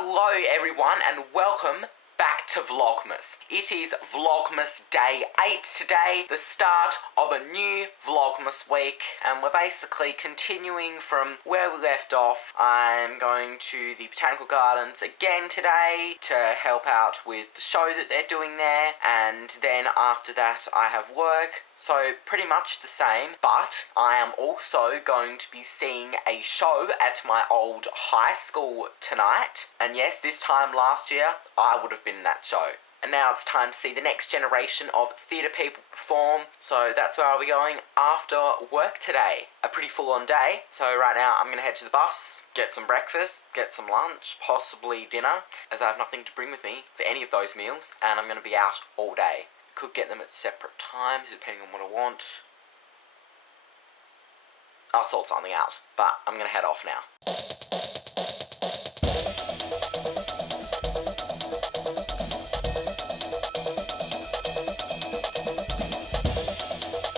Hello everyone and welcome back to Vlogmas. It is Vlogmas Day 8 today, the start of a new Vlogmas week, and we're basically continuing from where we left off. I'm going to the Botanical Gardens again today to help out with the show that they're doing there, and then after that I have work. So pretty much the same, but I am also going to be seeing a show at my old high school tonight. And yes, this time last year, I would have been in that show. And now it's time to see the next generation of theatre people perform. So that's where I'll be going after work today. A pretty full-on day. So right now I'm going to head to the bus, get some breakfast, get some lunch, possibly dinner, as I have nothing to bring with me for any of those meals. And I'm going to be out all day. Could get them at separate times, depending on what I want. I'll sort something out, but I'm going to head off now.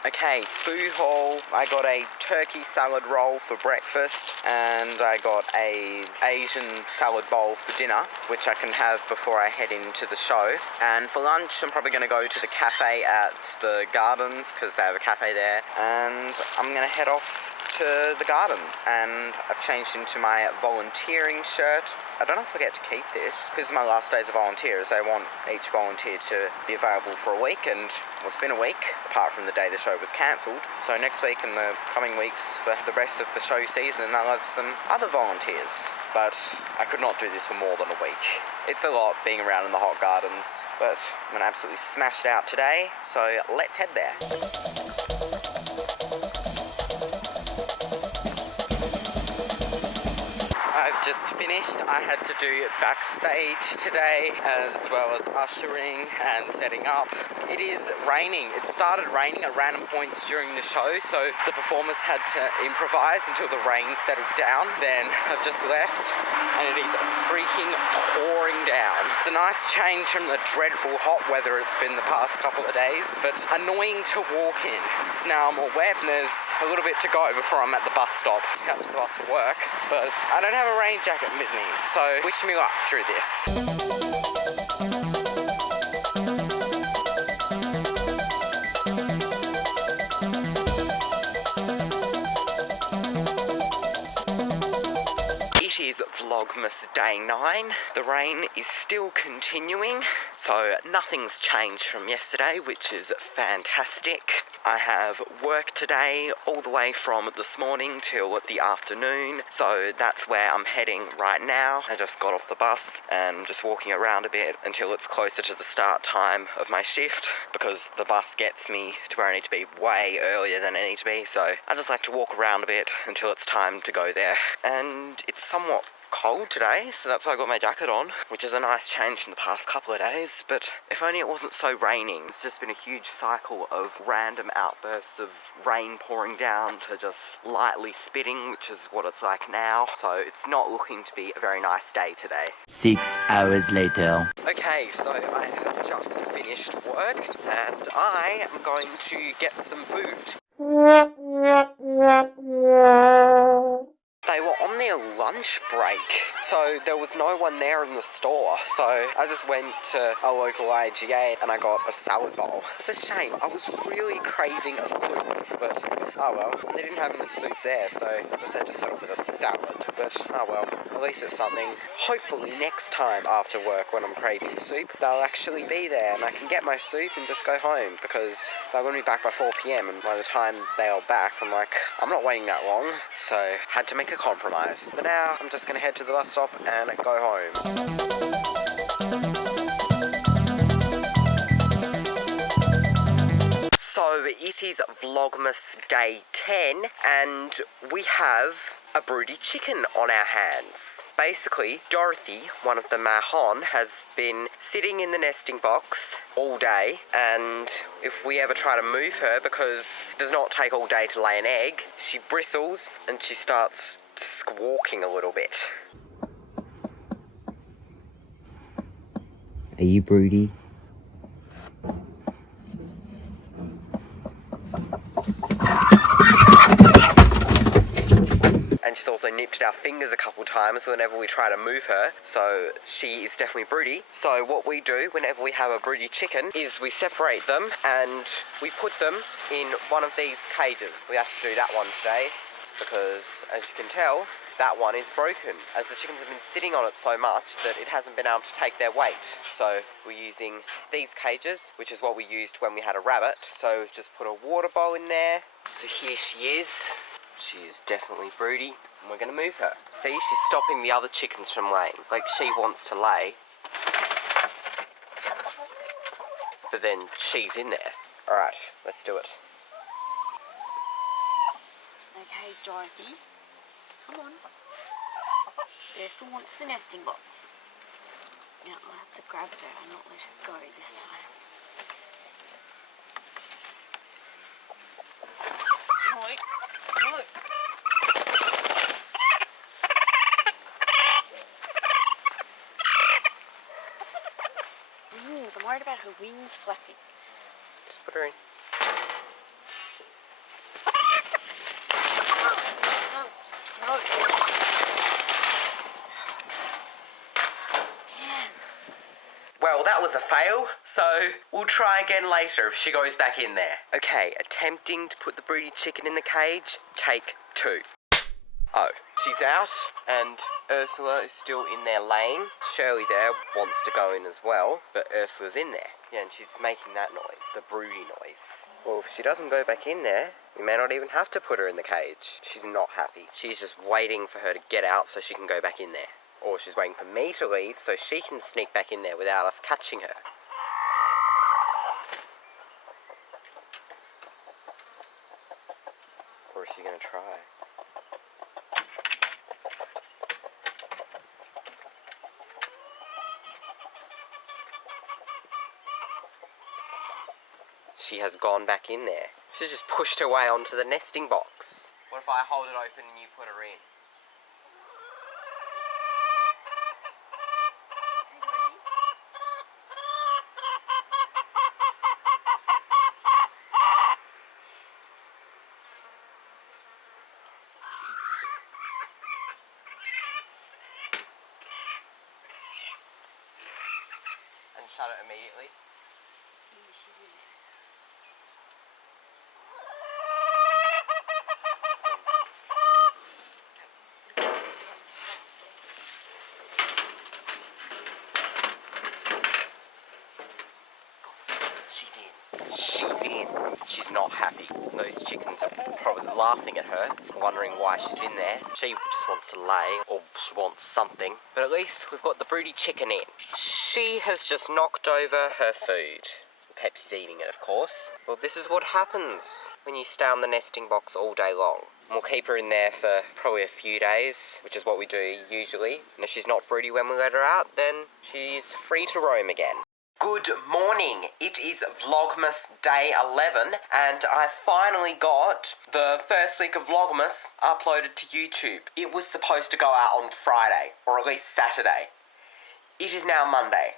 Okay, food haul. I got a turkey salad roll for breakfast, and I got a Asian salad bowl for dinner, which I can have before I head into the show. And for lunch, I'm probably going to go to the cafe at the gardens, because they have a cafe there, and I'm going to head off to the gardens. And I've changed into my volunteering shirt. I don't know if I get to keep this, because my last day as a volunteer is they want each volunteer to be available for a week, and well, it's been a week, apart from the day the show was cancelled. So next week and the coming weeks for the rest of the show season, I'll have some other volunteers. But I could not do this for more than a week. It's a lot being around in the hot gardens, but I'm going to absolutely smash it out today, so let's head there. I've just finished. I had to do backstage today, as well as ushering and setting up. It is raining. It started raining at random points during the show, so the performers had to improvise until the rain settled down. Then I've just left, and it is freaking pouring down. It's a nice change from the dreadful hot weather it's been the past couple of days, but annoying to walk in. It's now more wet, and there's a little bit to go before I'm at the bus stop to catch the bus for work, but I don't have a rain jacket with me, so wish me luck through this. It is Vlogmas Day 9. The rain is still continuing, so nothing's changed from yesterday, which is fantastic. I have work today all the way from this morning till the afternoon, so that's where I'm heading right now. I just got off the bus and I'm just walking around a bit until it's closer to the start time of my shift, because the bus gets me to where I need to be way earlier than I need to be, so I just like to walk around a bit until it's time to go there. And it's somewhat cold today, so that's why I got my jacket on, which is a nice change from the past couple of days, but if only it wasn't so raining. It's just been a huge cycle of random outbursts of rain pouring down to just lightly spitting, which is what it's like now, so it's not looking to be a very nice day today. 6 hours later. Okay, so I have just finished work, and I am going to get some food. They were on their lunch break, so there was no one there in the store, so I just went to a local IGA and I got a salad bowl. It's a shame, I was really craving a soup, but oh well, they didn't have any soups there, so I just had to settle with a salad, but oh well, at least it's something. Hopefully next time after work when I'm craving soup, they'll actually be there and I can get my soup and just go home, because they're going to be back by 4 PM, and by the time they are back, I'm like, I'm not waiting that long, so had to make a compromise. But now I'm just going to head to the bus stop and go home. So it is Vlogmas Day 10, and we have a broody chicken on our hands. Basically, Dorothy, one of the mahon, has been sitting in the nesting box all day, and if we ever try to move her, because it does not take all day to lay an egg, she bristles and she starts squawking a little bit. Are you broody? And she's also nipped at our fingers a couple times whenever we try to move her. So she is definitely broody. So what we do whenever we have a broody chicken is we separate them and we put them in one of these cages. We have to do that one today because, as you can tell, that one is broken, as the chickens have been sitting on it so much that it hasn't been able to take their weight. So we're using these cages, which is what we used when we had a rabbit. So we've just put a water bowl in there. So here she is. She is definitely broody, and we're going to move her. See, she's stopping the other chickens from laying. Like, she wants to lay, but then she's in there. Alright, let's do it. Okay, Dorothy. Come on. Ursula wants the nesting box. Now I'll have to grab her and not let her go this time. No. Wings. I'm worried about her wings flapping. Just put her in. No. Damn. Well, that was a fail, so we'll try again later if she goes back in there. Okay, attempting to put the broody chicken in the cage, take 2. Oh, she's out, and Ursula is still in there laying. Shirley there wants to go in as well, but Ursula's in there. Yeah, and she's making that noise, the broody noise. Well, if she doesn't go back in there, we may not even have to put her in the cage. She's not happy. She's just waiting for her to get out so she can go back in there. Or she's waiting for me to leave so she can sneak back in there without us catching her. Or is she going to try? She has gone back in there. She's just pushed her way onto the nesting box. What if I hold it open and you put her in? And shut it immediately. As soon as she's in there. She's in. She's not happy. Those chickens are probably laughing at her, wondering why she's in there. She just wants to lay, or she wants something. But at least we've got the broody chicken in. She has just knocked over her food. Pepsi's eating it, of course. Well, this is what happens when you stay on the nesting box all day long. We'll keep her in there for probably a few days, which is what we do usually. And if she's not broody when we let her out, then she's free to roam again. Good morning. It is Vlogmas Day 11, and I finally got the first week of Vlogmas uploaded to YouTube. It was supposed to go out on Friday, or at least Saturday. It is now Monday.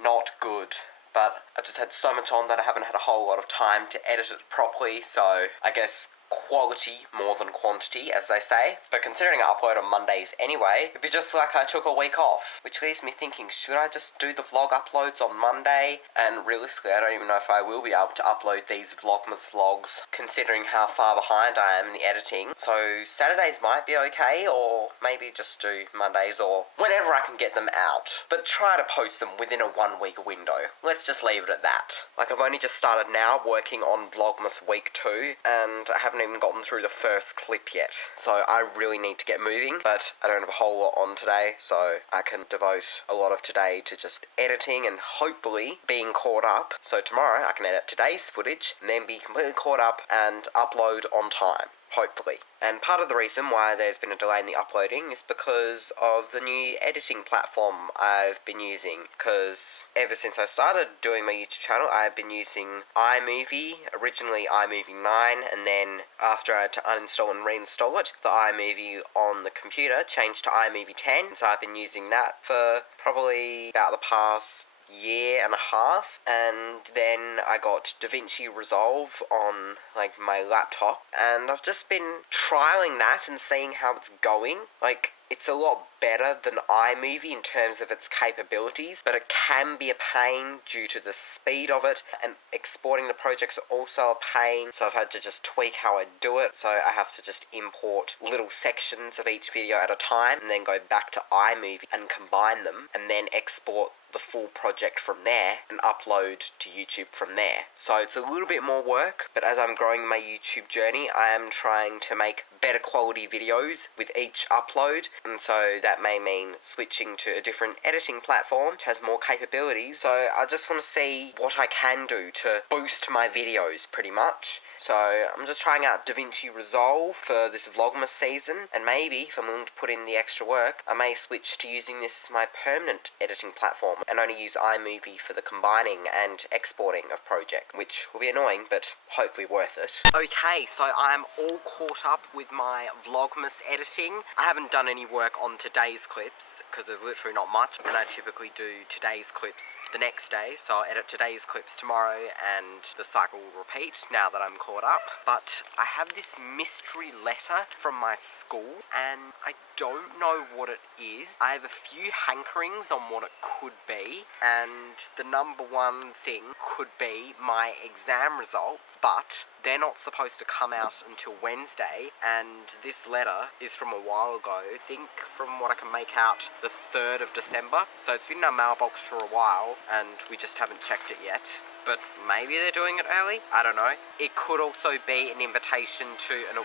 Not good. But I've just had so much on that I haven't had a whole lot of time to edit it properly, so I guess quality more than quantity, as they say. But considering I upload on Mondays anyway, it'd be just like I took a week off. Which leaves me thinking, should I just do the vlog uploads on Monday? And realistically, I don't even know if I will be able to upload these Vlogmas vlogs, considering how far behind I am in the editing. So Saturdays might be okay, or maybe just do Mondays, or whenever I can get them out. But try to post them within a 1 week window. Let's just leave it at that. Like, I've only just started now working on Vlogmas week 2, and I haven't even gotten through the first clip yet. So I really need to get moving, but I don't have a whole lot on today, so I can devote a lot of today to just editing and hopefully being caught up. So tomorrow I can edit today's footage and then be completely caught up and upload on time. Hopefully. And part of the reason why there's been a delay in the uploading is because of the new editing platform I've been using. Because ever since I started doing my YouTube channel, I've been using iMovie, originally iMovie 9, and then after I had to uninstall and reinstall it, the iMovie on the computer changed to iMovie 10. So I've been using that for probably about the past year and a half, and then I got DaVinci Resolve on like my laptop, and I've just been trialing that and seeing how it's going. Like, it's a lot better than iMovie in terms of its capabilities, but it can be a pain due to the speed of it, and exporting the projects are also a pain, so I've had to just tweak how I do it. So I have to just import little sections of each video at a time, and then go back to iMovie and combine them, and then export the full project from there and upload to YouTube from there. So it's a little bit more work, but as I'm growing my YouTube journey, I am trying to make better quality videos with each upload, and so that may mean switching to a different editing platform which has more capabilities. So I just want to see what I can do to boost my videos, pretty much. So I'm just trying out DaVinci Resolve for this Vlogmas season, and maybe if I'm willing to put in the extra work, I may switch to using this as my permanent editing platform and only use iMovie for the combining and exporting of projects, which will be annoying, but hopefully worth it. Okay, so I'm all caught up with my Vlogmas editing. I haven't done any work on today's clips, because there's literally not much, and I typically do today's clips the next day, so I'll edit today's clips tomorrow, and the cycle will repeat now that I'm caught up. But I have this mystery letter from my school, and I don't know what it is. I have a few hankerings on what it could be, and the number one thing could be my exam results, but they're not supposed to come out until Wednesday, and this letter is from a while ago. I think from what I can make out, the 3rd of December. So it's been in our mailbox for a while, and we just haven't checked it yet. But maybe they're doing it early? I don't know. It could also be an invitation to an...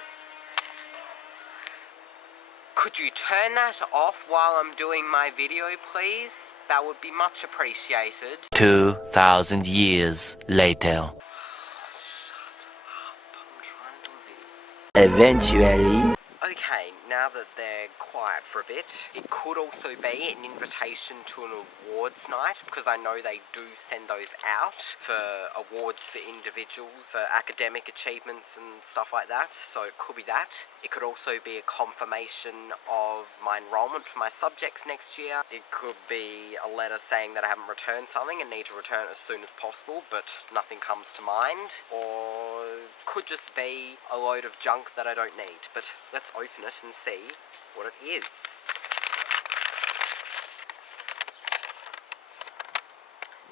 Could you turn that off while I'm doing my video, please? That would be much appreciated. 2,000 years later. Shut up. I'm trying to leave. Eventually. Okay, now that they're quiet for a bit, it could also be an invitation to an awards night, because I know they do send those out for awards for individuals, for academic achievements and stuff like that, so it could be that. It could also be a confirmation of my enrollment for my subjects next year. It could be a letter saying that I haven't returned something and need to return it as soon as possible, but nothing comes to mind. Or could just be a load of junk that I don't need. But let's open it and see what it is.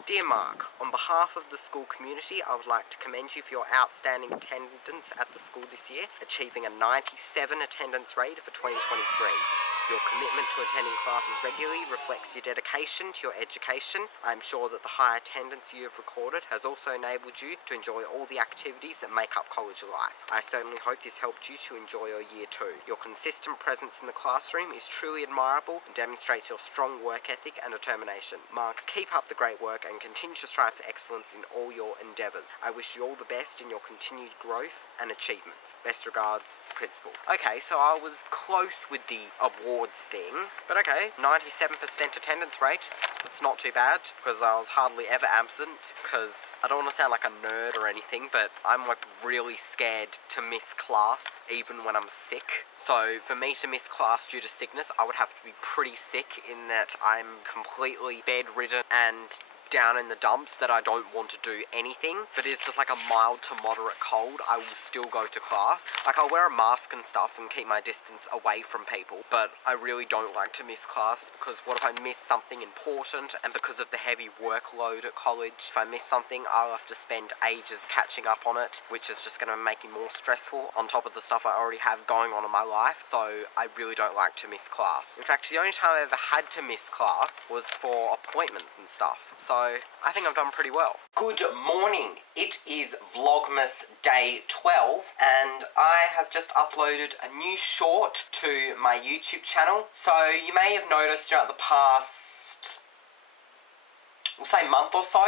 Dear Mark, on behalf of the school community, I would like to commend you for your outstanding attendance at the school this year, achieving a 97 attendance rate for 2023. Your commitment to attending classes regularly reflects your dedication to your education. I am sure that the high attendance you have recorded has also enabled you to enjoy all the activities that make up college life. I certainly hope this helped you to enjoy your year too. Your consistent presence in the classroom is truly admirable and demonstrates your strong work ethic and determination. Mark, keep up the great work and continue to strive for excellence in all your endeavours. I wish you all the best in your continued growth and achievements. Best regards, Principal. Okay, so I was close with the awards thing, but okay, 97% attendance rate. It's not too bad, because I was hardly ever absent, because I don't want to sound like a nerd or anything, but I'm like really scared to miss class, even when I'm sick. So for me to miss class due to sickness, I would have to be pretty sick, in that I'm completely bedridden and down in the dumps that I don't want to do anything. If it is just like a mild to moderate cold, I will still go to class. Like, I'll wear a mask and stuff and keep my distance away from people, but I really don't like to miss class, because what if I miss something important, and because of the heavy workload at college, if I miss something, I'll have to spend ages catching up on it, which is just going to make it more stressful on top of the stuff I already have going on in my life. So I really don't like to miss class. In fact, the only time I ever had to miss class was for appointments and stuff. So I think I've done pretty well. Good morning. It is Vlogmas day 12, and I have just uploaded a new short to my YouTube channel. So you may have noticed throughout the past, we'll say month or so,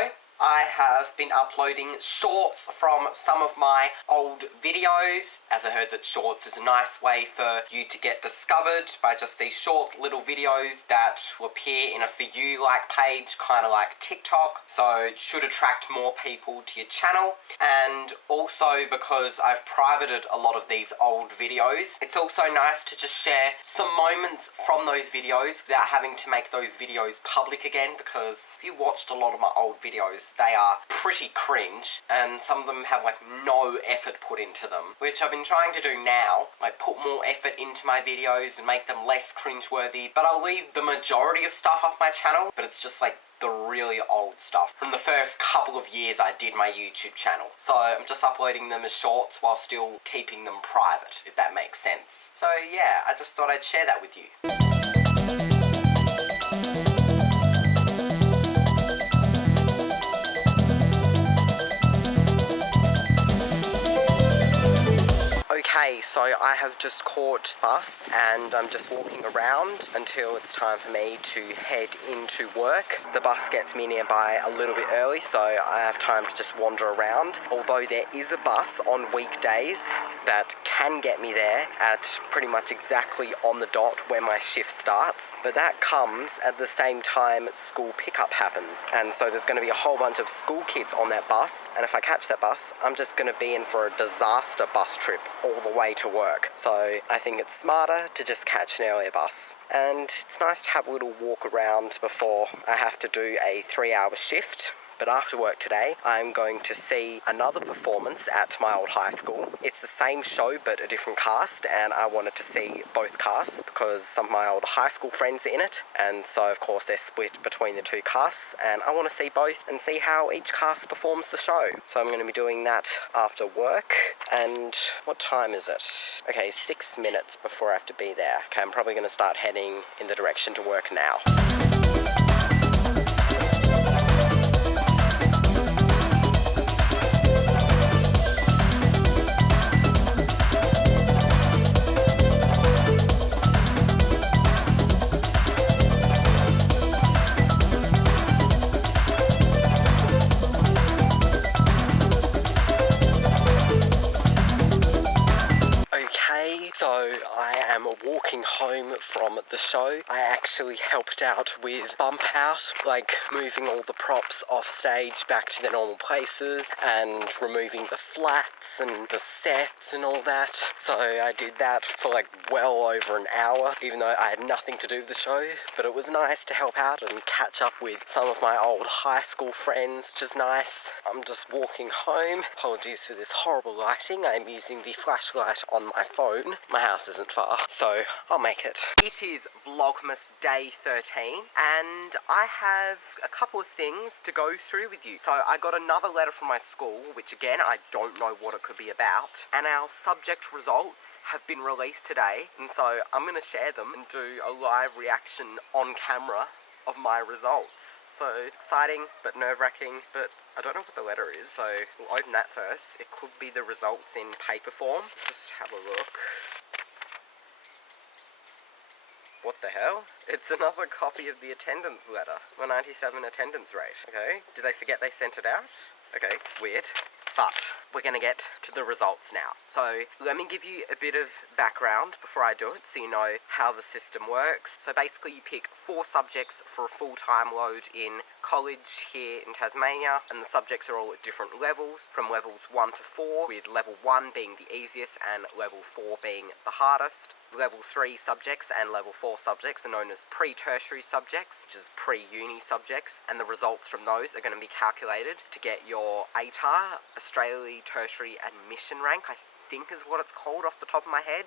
I have been uploading shorts from some of my old videos, as I heard that shorts is a nice way for you to get discovered by just these short little videos that will appear in a For You like page, kind of like TikTok, so it should attract more people to your channel. And also because I've privated a lot of these old videos, it's also nice to just share some moments from those videos without having to make those videos public again, because if you watched a lot of my old videos, they are pretty cringe, and some of them have like no effort put into them, which I've been trying to do now, like put more effort into my videos and make them less cringeworthy. But I'll leave the majority of stuff off my channel, but it's just like the really old stuff from the first couple of years I did my YouTube channel. So I'm just uploading them as shorts while still keeping them private, if that makes sense. So yeah, I just thought I'd share that with you. Okay, so I have just caught the bus and I'm just walking around until it's time for me to head into work. The bus gets me nearby a little bit early, so I have time to just wander around. Although there is a bus on weekdays that can get me there at pretty much exactly on the dot where my shift starts, but that comes at the same time school pickup happens. And so there's going to be a whole bunch of school kids on that bus, and if I catch that bus, I'm just going to be in for a disaster bus trip all the way to work. So I think it's smarter to just catch an earlier bus. And it's nice to have a little walk around before I have to do a 3-hour shift. But after work today, I'm going to see another performance at my old high school. It's the same show, but a different cast, and I wanted to see both casts because some of my old high school friends are in it, and so of course they're split between the two casts, and I want to see both and see how each cast performs the show. So I'm going to be doing that after work. And what time is it? Okay, 6 minutes before I have to be there. Okay, I'm probably going to start heading in the direction to work now. So I am walking home from the show. I actually helped out with bump out, like moving all the props off stage back to their normal places and removing the flats and the sets and all that. So I did that for like well over an hour, even though I had nothing to do with the show, but it was nice to help out and catch up with some of my old high school friends, which is nice. I'm just walking home. Apologies for this horrible lighting. I'm using the flashlight on my phone. My house isn't far, so I'll make it. It is Vlogmas Day 13, and I have a couple of things to go through with you. So I got another letter from my school, which again, I don't know what it could be about, and our subject results have been released today, and so I'm going to share them and do a live reaction on camera of my results. So exciting, but nerve-wracking, but I don't know what the letter is, so we'll open that first. It could be the results in paper form. Just have a look. What the hell? It's another copy of the attendance letter. My 97 attendance rate. Okay, did they forget they sent it out? Okay, weird. But we're going to get to the results now. So let me give you a bit of background before I do it so you know how the system works. So basically you pick 4 subjects for a full-time load in college here in Tasmania, and the subjects are all at different levels, from levels 1 to 4, with level 1 being the easiest and level 4 being the hardest. Level 3 subjects and level 4 subjects are known as pre-tertiary subjects, which is pre-uni subjects, and the results from those are going to be calculated to get your ATAR, Australia Tertiary Admission Rank, I think is what it's called off the top of my head.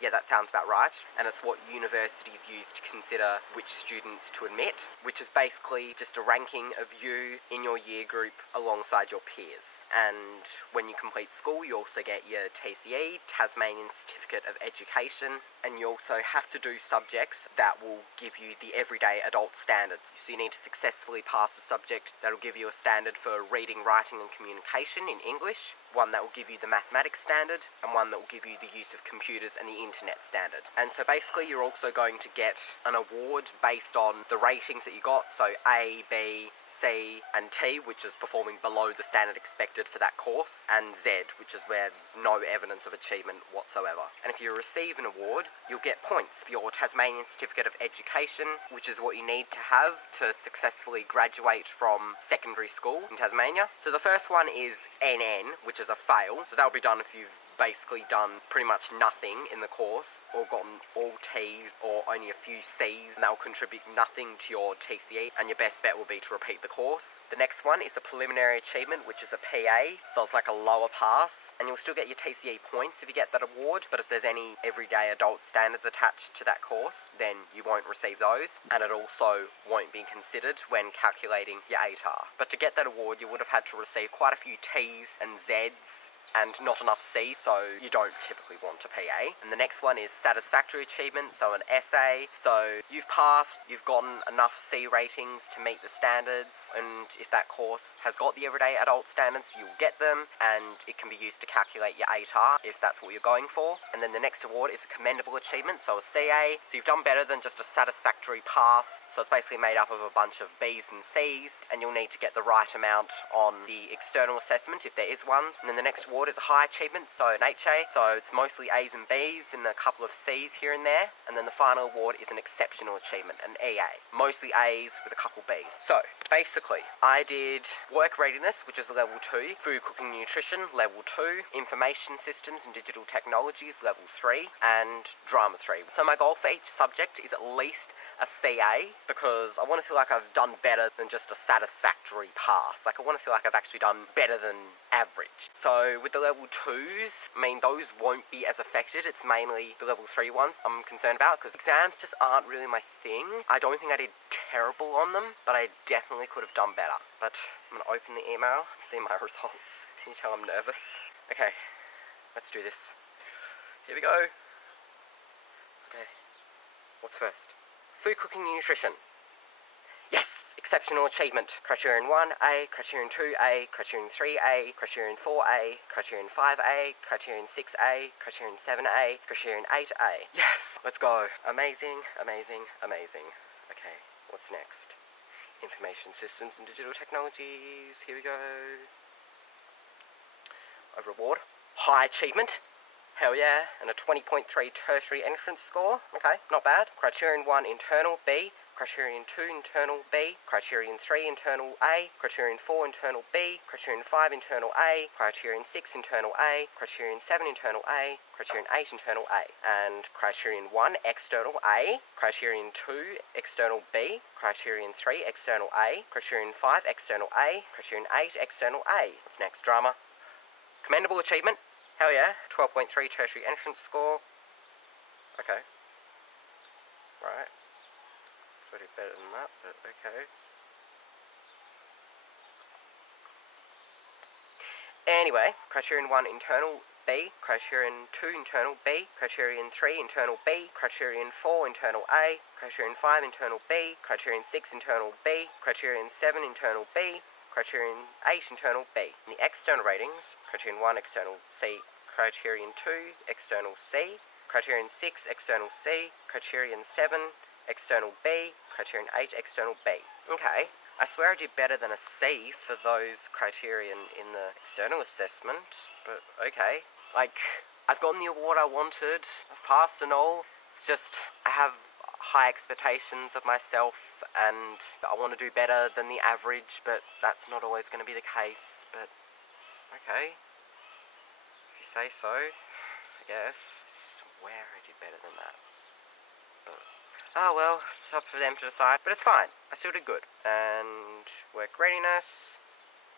Yeah, that sounds about right. And it's what universities use to consider which students to admit, which is basically just a ranking of you in your year group alongside your peers. And when you complete school, you also get your TCE, Tasmanian Certificate of Education, and you also have to do subjects that will give you the everyday adult standards. So you need to successfully pass a subject that'll give you a standard for reading, writing and communication in English. one that will give you the mathematics standard, and one that will give you the use of computers and the internet standard. And so basically you're also going to get an award based on the ratings that you got, so A, B, C and T, which is performing below the standard expected for that course, and Z, which is where there's no evidence of achievement whatsoever. And if you receive an award, you'll get points for your Tasmanian Certificate of Education, which is what you need to have to successfully graduate from secondary school in Tasmania. So the first one is NN, which is a fail, so that'll be done if you've basically done pretty much nothing in the course, or gotten all T's or only a few C's, and that will contribute nothing to your TCE, and your best bet will be to repeat the course. The next one is a preliminary achievement, which is a PA, so it's like a lower pass, and you'll still get your TCE points if you get that award, but if there's any everyday adult standards attached to that course, then you won't receive those, and it also won't be considered when calculating your ATAR. But to get that award, you would have had to receive quite a few T's and Z's, and not enough C, so you don't typically want a PA. And the next one is satisfactory achievement, so an SA. So you've passed, you've gotten enough C ratings to meet the standards, and if that course has got the everyday adult standards, you'll get them, and it can be used to calculate your ATAR if that's what you're going for. And then the next award is a commendable achievement, so a CA. So you've done better than just a satisfactory pass, so it's basically made up of a bunch of B's and C's, and you'll need to get the right amount on the external assessment if there is one. And then the next award is a high achievement, so an HA, so it's mostly A's and B's and a couple of C's here and there. And then the final award is an exceptional achievement, an EA, mostly A's with a couple B's. So basically I did work readiness, which is level 2, food cooking nutrition level 2, information systems and digital technologies level 3, and drama 3. So my goal for each subject is at least a CA, because I want to feel like I've done better than just a satisfactory pass. Like I want to feel like I've actually done better than average. So with the level 2s, I mean, those won't be as affected. It's mainly the level 3 ones I'm concerned about, because exams just aren't really my thing. I don't think I did terrible on them, but I definitely could have done better. But I'm gonna open the email and see my results. Can you tell I'm nervous? Okay, let's do this. Here we go. Okay, what's first? Food cooking and nutrition. Yes! Exceptional achievement. Criterion 1A, Criterion 2A, Criterion 3A, Criterion 4A, Criterion 5A, Criterion 6A, Criterion 7A, Criterion 8A. Yes! Let's go. Amazing, amazing, amazing. Okay, what's next? Information systems and digital technologies. Here we go. A reward. High achievement. Hell yeah. And a 20.3 tertiary entrance score. Okay, not bad. Criterion 1 internal B. Criterion 2 internal B, Criterion 3 internal A, Criterion 4 internal B, Criterion 5 internal A, Criterion 6 internal A, Criterion 7 internal A, Criterion 8 internal A, and Criterion 1 external A, Criterion 2 external B, Criterion 3 external A, Criterion 5 external A, Criterion 8 external A. What's next? Drama. Commendable achievement. Hell yeah. 12.3 tertiary entrance score. Okay. Right. Pretty better than that, but okay. Anyway, Criterion 1 internal B, Criterion 2 internal B, Criterion 3 internal B, Criterion 4 internal A, Criterion 5 internal B, Criterion 6 internal B, Criterion 7 internal B, Criterion 8 internal B. And the external ratings, Criterion 1 external C, Criterion 2 external C, Criterion 6 external C, Criterion 7 external B, Criterion 8 external B. Okay, I swear I did better than a C for those criterion in the external assessment, but okay. Like, I've gotten the award I wanted, I've passed and all. It's just, I have high expectations of myself and I want to do better than the average, but that's not always going to be the case. But okay, if you say so, I guess. I swear I did better than that. But oh well, it's up for them to decide, but it's fine. I still did good. And work readiness,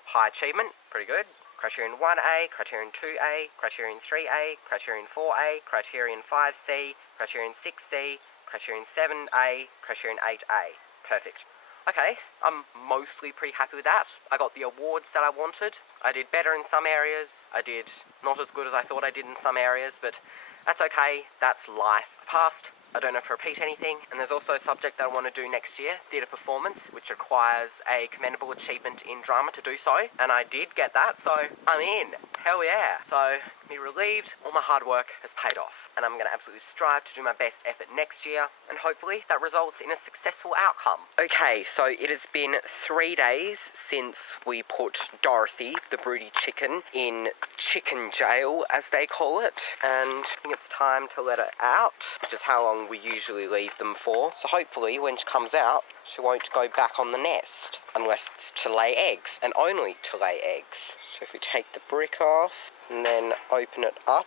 high achievement, pretty good. Criterion 1A, Criterion 2A, Criterion 3A, Criterion 4A, Criterion 5C, Criterion 6C, Criterion 7A, Criterion 8A. Perfect. Okay, I'm mostly pretty happy with that. I got the awards that I wanted. I did better in some areas. I did not as good as I thought I did in some areas, but that's okay, that's life. Past, I don't have to repeat anything, and there's also a subject that I want to do next year, theatre performance, which requires a commendable achievement in drama to do so, and I did get that, so I'm in. Hell yeah. So, be relieved, all my hard work has paid off, and I'm going to absolutely strive to do my best effort next year, and hopefully that results in a successful outcome. Okay, so it has been 3 days since we put Dorothy, the broody chicken, in chicken jail, as they call it, and I think it's time to let her out, which is how long we usually leave them for. So hopefully when she comes out, she won't go back on the nest, unless it's to lay eggs, and only to lay eggs. So if we take the brick off, and then open it up,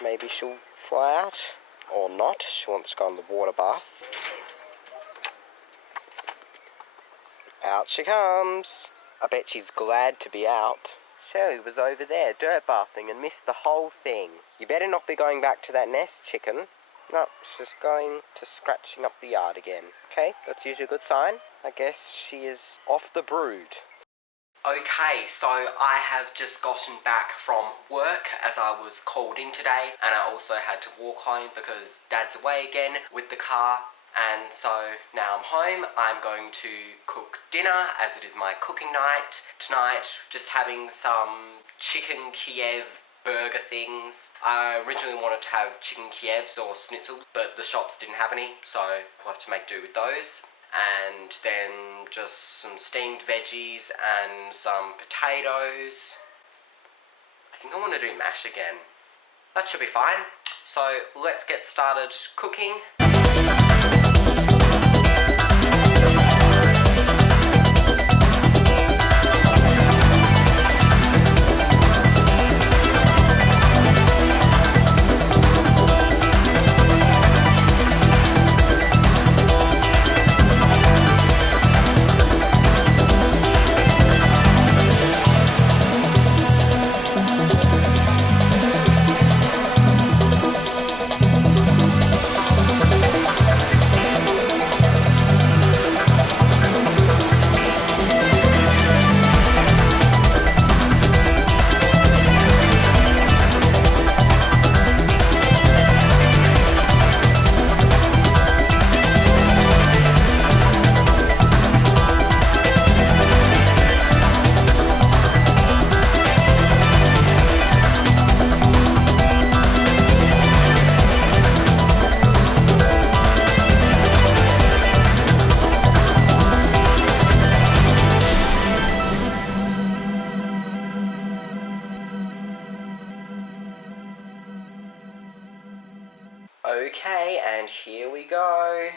maybe she'll fly out, or not. She wants to go in the water bath. Out she comes. I bet she's glad to be out. Shirley was over there dirt bathing and missed the whole thing. You better not be going back to that nest, chicken. No, she's going to scratching up the yard again. Okay, that's usually a good sign. I guess she is off the brood. Okay, so I have just gotten back from work as I was called in today, and I also had to walk home because Dad's away again with the car, and so now I'm home. I'm going to cook dinner as it is my cooking night. Tonight, just having some chicken Kiev burger things. I originally wanted to have chicken Kievs or schnitzels, but the shops didn't have any, so we'll have to make do with those. And then just some steamed veggies and some potatoes. I think I want to do mash again. That should be fine. So let's get started cooking. Okay, and here we go.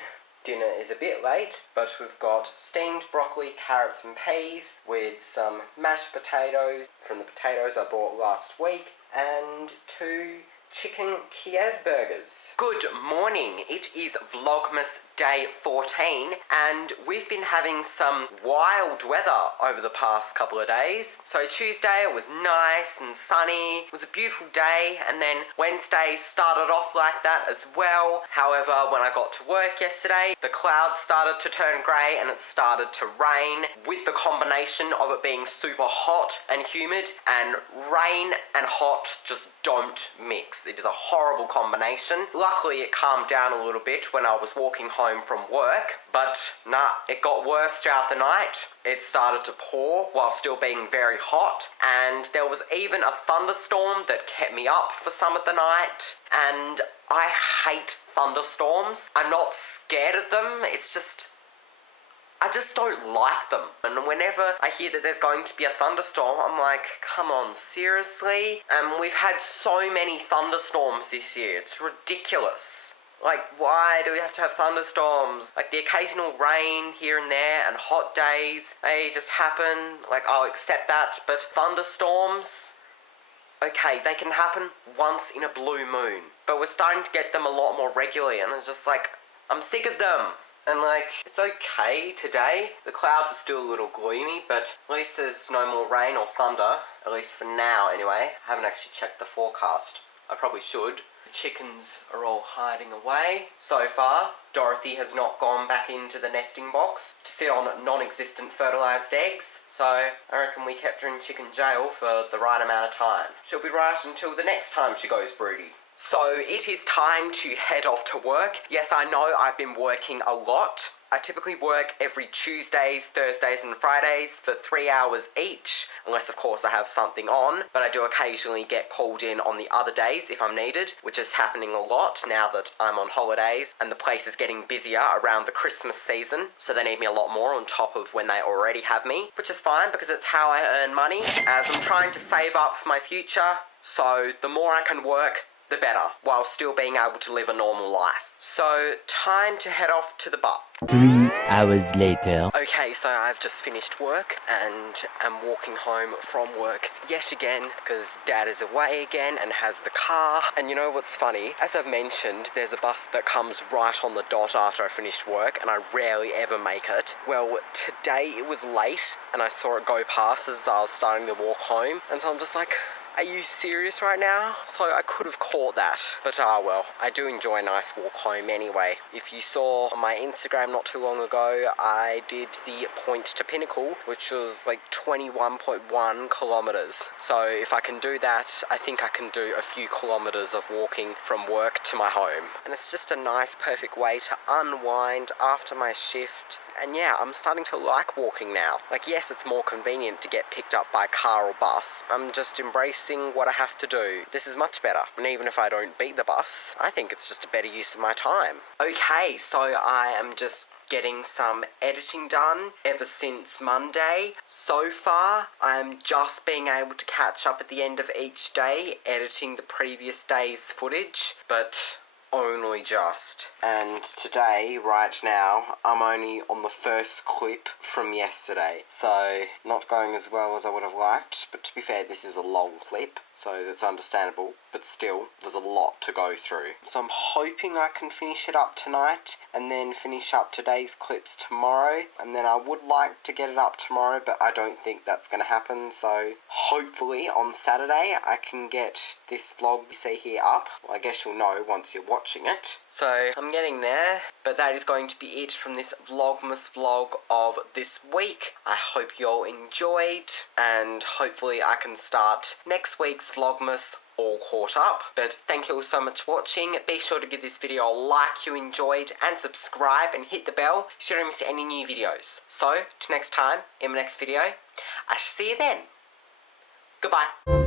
Dinner is a bit late, but we've got steamed broccoli, carrots and peas with some mashed potatoes from the potatoes I bought last week, and 2 chicken Kiev burgers. Good morning, it is Vlogmas day 14, and we've been having some wild weather over the past couple of days. So Tuesday it was nice and sunny, it was a beautiful day, and then Wednesday started off like that as well. However, when I got to work yesterday, the clouds started to turn grey and it started to rain, with the combination of it being super hot and humid, and rain and hot just don't mix. It is a horrible combination. Luckily it calmed down a little bit when I was walking home from work, but nah, it got worse throughout the night. It started to pour while still being very hot, and there was even a thunderstorm that kept me up for some of the night, and I hate thunderstorms. I'm not scared of them, it's just I just don't like them. And whenever I hear that there's going to be a thunderstorm, I'm like, come on, seriously? We've had so many thunderstorms this year, it's ridiculous. Like, why do we have to have thunderstorms? Like, the occasional rain here and there and hot days, they just happen. Like, I'll accept that, but thunderstorms? Okay, they can happen once in a blue moon. But we're starting to get them a lot more regularly, and it's just like, I'm sick of them. And like, it's okay today. The clouds are still a little gloomy, but at least there's no more rain or thunder. At least for now, anyway. I haven't actually checked the forecast. I probably should. The chickens are all hiding away. So far, Dorothy has not gone back into the nesting box to sit on non-existent fertilised eggs. So I reckon we kept her in chicken jail for the right amount of time. She'll be right until the next time she goes broody. So it is time to head off to work. Yes, I know I've been working a lot. I typically work every Tuesdays, Thursdays and Fridays for 3 hours each, unless of course I have something on, but I do occasionally get called in on the other days if I'm needed, which is happening a lot now that I'm on holidays and the place is getting busier around the Christmas season, so they need me a lot more on top of when they already have me, which is fine because it's how I earn money, as I'm trying to save up for my future, so the more I can work, the better, while still being able to live a normal life. So, time to head off to the bar. 3 hours later. Okay, so I've just finished work and am walking home from work yet again because Dad is away again and has the car. And you know what's funny? As I've mentioned, there's a bus that comes right on the dot after I finished work and I rarely ever make it. Well, today it was late and I saw it go past as I was starting to walk home, and so I'm just like, are you serious right now? So I could have caught that. But well, I do enjoy a nice walk home anyway. If you saw on my Instagram not too long ago, I did the Point to Pinnacle, which was like 21.1 kilometres. So if I can do that, I think I can do a few kilometres of walking from work to my home. And it's just a nice, perfect way to unwind after my shift. And yeah, I'm starting to like walking now. Like, yes, it's more convenient to get picked up by car or bus. I'm just embracing what I have to do. This is much better. And even if I don't beat the bus, I think it's just a better use of my time. Okay, so I am just getting some editing done ever since Monday. So far, I am just being able to catch up at the end of each day, editing the previous day's footage, but only just. And today, right now, I'm only on the first clip from yesterday, so not going as well as I would have liked, but to be fair, this is a long clip, so that's understandable, but still, there's a lot to go through. So I'm hoping I can finish it up tonight, and then finish up today's clips tomorrow, and then I would like to get it up tomorrow, but I don't think that's going to happen, so hopefully on Saturday I can get this vlog you see here up. Well, I guess you'll know once you're watching it. So I'm getting there, but that is going to be it from this Vlogmas vlog of this week. I hope you all enjoyed, and hopefully I can start next week's Vlogmas all caught up. But thank you all so much for watching. Be sure to give this video a like you enjoyed and subscribe and hit the bell so you don't miss any new videos. So, till next time, in my next video, I shall see you then. Goodbye.